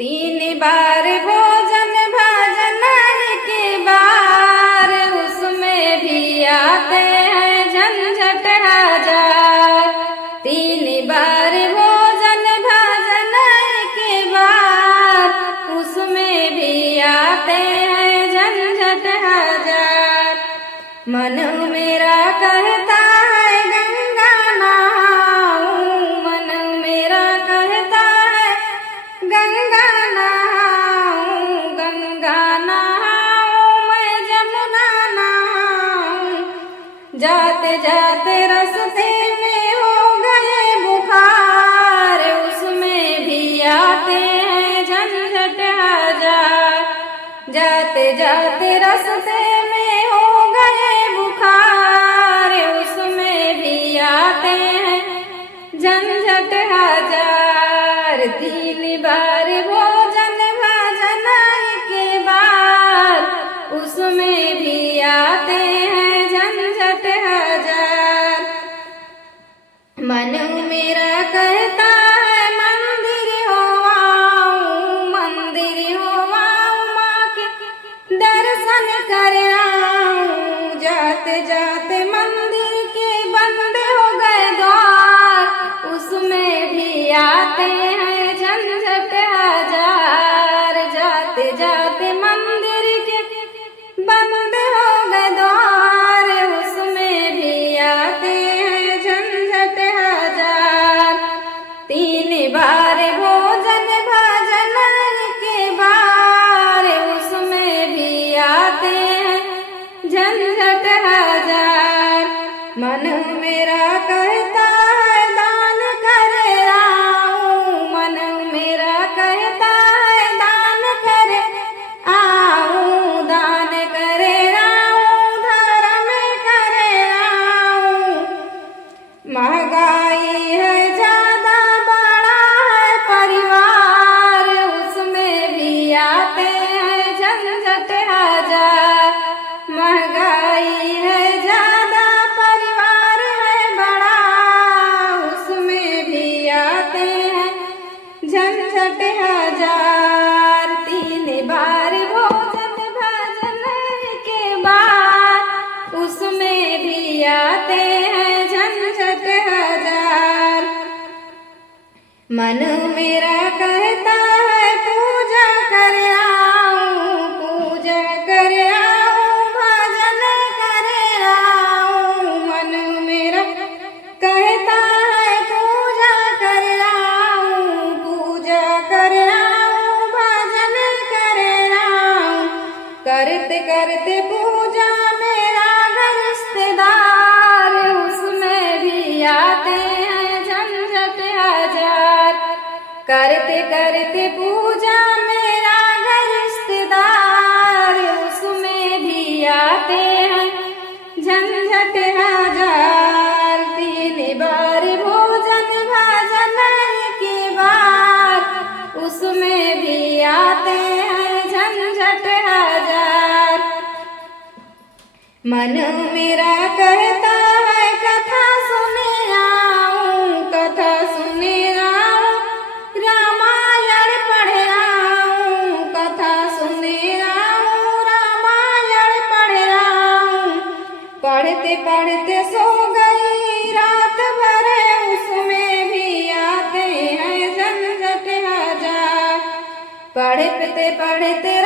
तीन बार भोजन भाजन के बार, उसमें भी आते हैं झंझट हजार। तीन बार भोजन भाजन के बार, उसमें भी आते हैं झंझट हजार। मन मेरा कहता है गंगा नहाऊं, मन मेरा कहता है गंगा नहाऊं, गंगा नहाऊं मैं जमुना नहाऊं। जाते जाते रास्ते में हो गए बुखार, उसमें भी आते हैं झंझट हजार। जाते जाते रास्ते में हो गए बुखार, उसमें भी आते हैं झंझट हजार। तीन बार भोजन भाजन के बाद, उसमें भी आते हैं झंझट हजार। मन मेरा कहता है मंदिर हो आऊं, मंदिर हो आऊं माँ के दर्शन कर आऊं। जाते जाते मंदिर के बंद हो गए द्वार, उसमें भी आते हैं झंझट हजार। जाते जाते मंदिर के बंद हो गए द्वार, उसमें भी आते हैं झंझट हजार। तीन बार भोजन भाजन के बार, उसमें भी आते हैं झंझट हजार। मन मेरा कहता है दान करे आऊं, मन मेरा कहता है दान करे आऊं, दान करे आऊं, धर्म करे आऊं। महंगाई है ज्यादा, बड़ा है परिवार, उसमें भी आते हैं झंझट हजार। महंगाई है ज्यादा, परिवार है बड़ा, उसमें भी आते हैं झंझट हजार। तीन बार भोजन भाजन के बाद, उसमें भी आते हैं झंझट हजार। मन मेरा कहता है पूजा कर आऊं, पूजा कर आऊं, भजन कर आऊं। मन मेरा कहता है पूजा कर आऊं, पूजा कर आऊं, भजन कर आऊं। करते करते पूजा मेरा घर रिश्तेदार, उसमें भी आते हैं झंझट हजार। करते करते पूजा मेरा घर रिश्तेदार, उसमें भी आते हैं झंझट हजार। तीन बार भोजन भाजन के बाद, उसमें भी आते हैं झंझट हजार। मन मेरा कहता है कथा सुने आऊं, कथा सुने आऊं, रामायण पढ़े आऊं, कथा सुने आऊं, रामायण पढ़े आऊं। पढ़ते पढ़ते सो गई रात भर, उसमें भी आते हैं झंझट हजार। पढ़ते पढ़ते